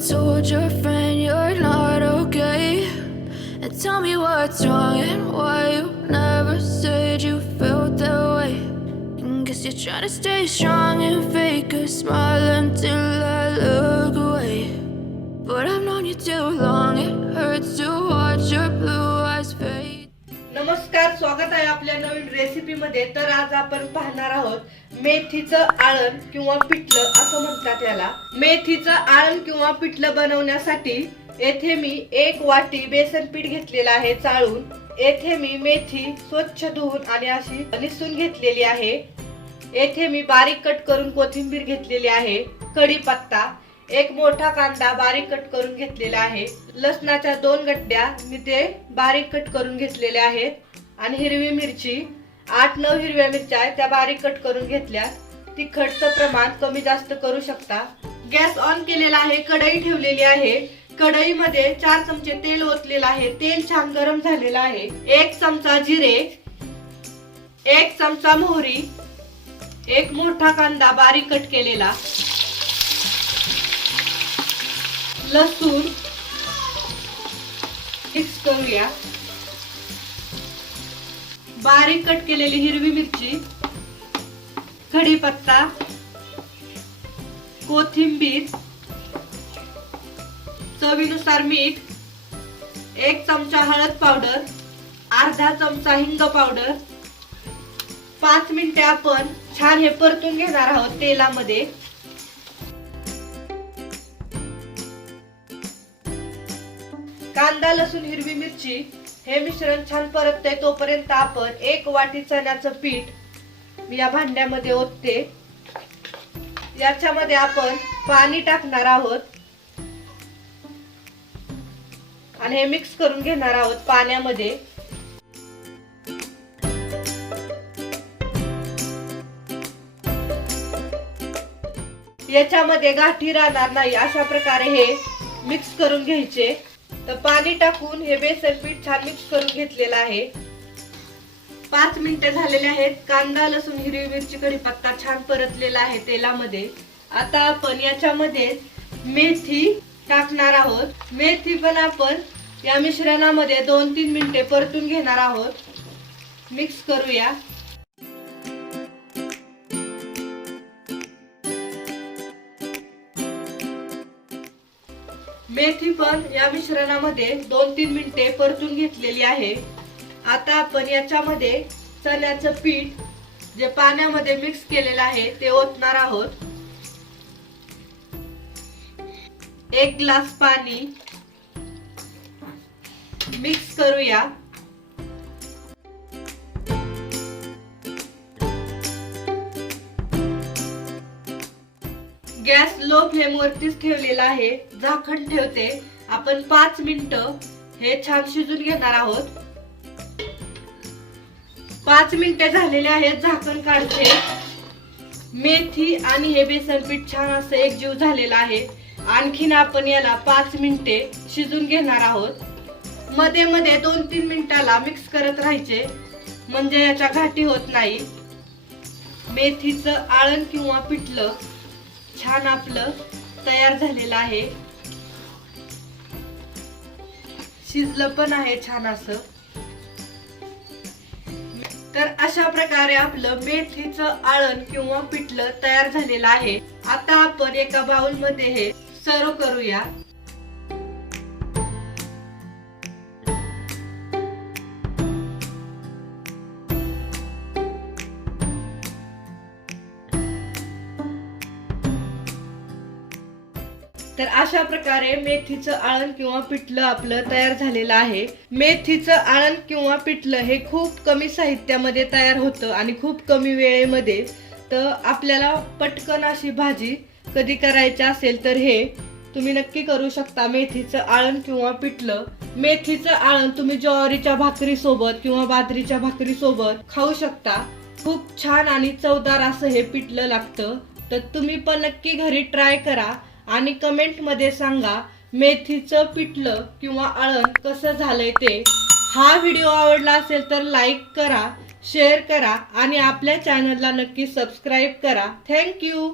told your friend you're not okay? And tell me what's wrong and why you never said you felt that way. And guess you're trying to stay strong and fake a smile until I look away. But I've known you too long, it hurts to watch your blue eyes fade. नमस्कार, स्वागत आहे आपल्या नवीन recipe मध्ये। तर आज आपण पाहणार आहोत मेथीचं आळण किंवा पिठलं असं म्हणतात याला। मेथीचं आळण किंवा पिठलं बनवण्यासाठी येथे मी 1 वाटी बेसन पीठ घेतलेलं आहे चाळून। येथे मी मेथी स्वच्छ धुवून आणि अशी निसून घेतलेली आहे। येथे मी बारीक कट करून कोथिंबीर घेतलेली आहे। कढीपत्ता, 1 मोठा कांदा बारीक कट करून घेतलेला आहे। लसणाच्या 2 गड्ड्या मी ते बारीक कट करून घेतलेल्या आहेत आणि हिरवी मिरची 8-9 हिरव्या मिरच्या त्या बारीक कट करून घेतल्या। तिखटचं प्रमाण कमी जास्त करू शकता। गॅस ऑन केलेला आहे, कढई ठेवलेली आहे। कढईमध्ये 4 चमचे तेल ओतलेलं आहे। तेल छान गरम झालेलं आहे। 1 चमचा जिरे, 1 चमचा मोहरी, 1 मोठा कांदा बारीक कट केलेला, लसूण मिक्स करूया, बारीक कट केलेली हिरवी मिरची, कढीपत्ता, कोथिंबीर, चवीनुसार मीठ, 1 चमचा हळद पावडर, अर्धा चमचा हिंग पावडर। 5 मिनिटे आपण छान हे परतून घेणार आहोत तेलामध्ये। कांदा, लसूण, हिरवी मिरची हे मिश्रण छान परतते तोपर्यंत आपण 1 वाटी चण्याचं पीठ या भांड्यामध्ये ओतते। याच्यामध्ये आपण पाणी टाकणार आहोत आणि हे मिक्स करून घेणार आहोत पाण्यामध्ये। याच्यामध्ये गाठी राहणार नाही अशा प्रकारे हे मिक्स करून घ्यायचे। तर पाणी टाकून हे बेसन पीठ छान मिक्स करून घेतलेलं आहे। 5 मिनिटे झालेले आहेत। कांदा, लसूण, हिरवी मिरची, कढीपत्ता छान परतलेला आहे तेलामध्ये। आता आपण याच्यामध्ये मेथी टाकणार आहोत। मेथी पण आपण या मिश्रणामध्ये 2-3 मिनिटे परतून घेणार आहोत। मिक्स करूया। मेथी पण या मिश्रणामध्ये 2-3 मिनिटे परतून घेतलेली आहे। आता आपण याच्यामध्ये चण्याचं पीठ जे पाण्यामध्ये मिक्स केलेलं आहे ते ओतणार आहोत। 1 ग्लास पाणी मिक्स करूया। गॅस लो फ्लेम वरतीच ठेवलेला आहे। झाकण ठेवते। आपण 5 मिनिटं हे छान शिजून घेणार आहोत। 5 मिनिटे झालेले आहेत। झाकण काढते। मेथी आणि हे बेसन पीठ छान असं एकजीव झालेलं आहे। आणखीन आपण याला 5 मिनिटे शिजून घेणार आहोत। मध्ये मध्ये 2-3 मिनिटाला मिक्स करत राहायचे म्हणजे याच्या गाठी होत नाही। मेथीचं आळण किंवा पिठलं छान आपलं तयार झालेलं आहे। शिजलं पण आहे छान असं। तर अशा प्रकारे आपलं मेथीचं आळण किंवा पिठलं तयार झालेलं आहे। आता आपण एका बाउल मध्ये हे सर्व करूया। तर अशा प्रकारे मेथीचं आळण किंवा पिठलं आपलं तयार झालेलं आहे। मेथीचं आळण किंवा पिठलं हे खूप कमी साहित्यामध्ये तयार होतं आणि खूप कमी वेळेमध्ये। तर आपल्याला पटकन अशी भाजी कधी करायची असेल तर हे तुम्ही नक्की करू शकता। मेथीचं आळण किंवा पिठलं। मेथीचं आळण तुम्ही ज्वारीच्या भाकरी सोबत किंवा बाजरीच्या भाकरी सोबत खाऊ शकता। खूप छान आणि चवदार असं हे पिठलं लागतं। तर तुम्ही पण नक्की घरी ट्राय करा आणि कमेंट मध्ये सांगा मेथीचं पिठलं किंवा आळण कसं झालंय ते। हा व्हिडिओ आवडला असेल तर लाईक करा, शेअर करा आणि आपल्या चॅनलला नक्की सबस्क्राइब करा। Thank you.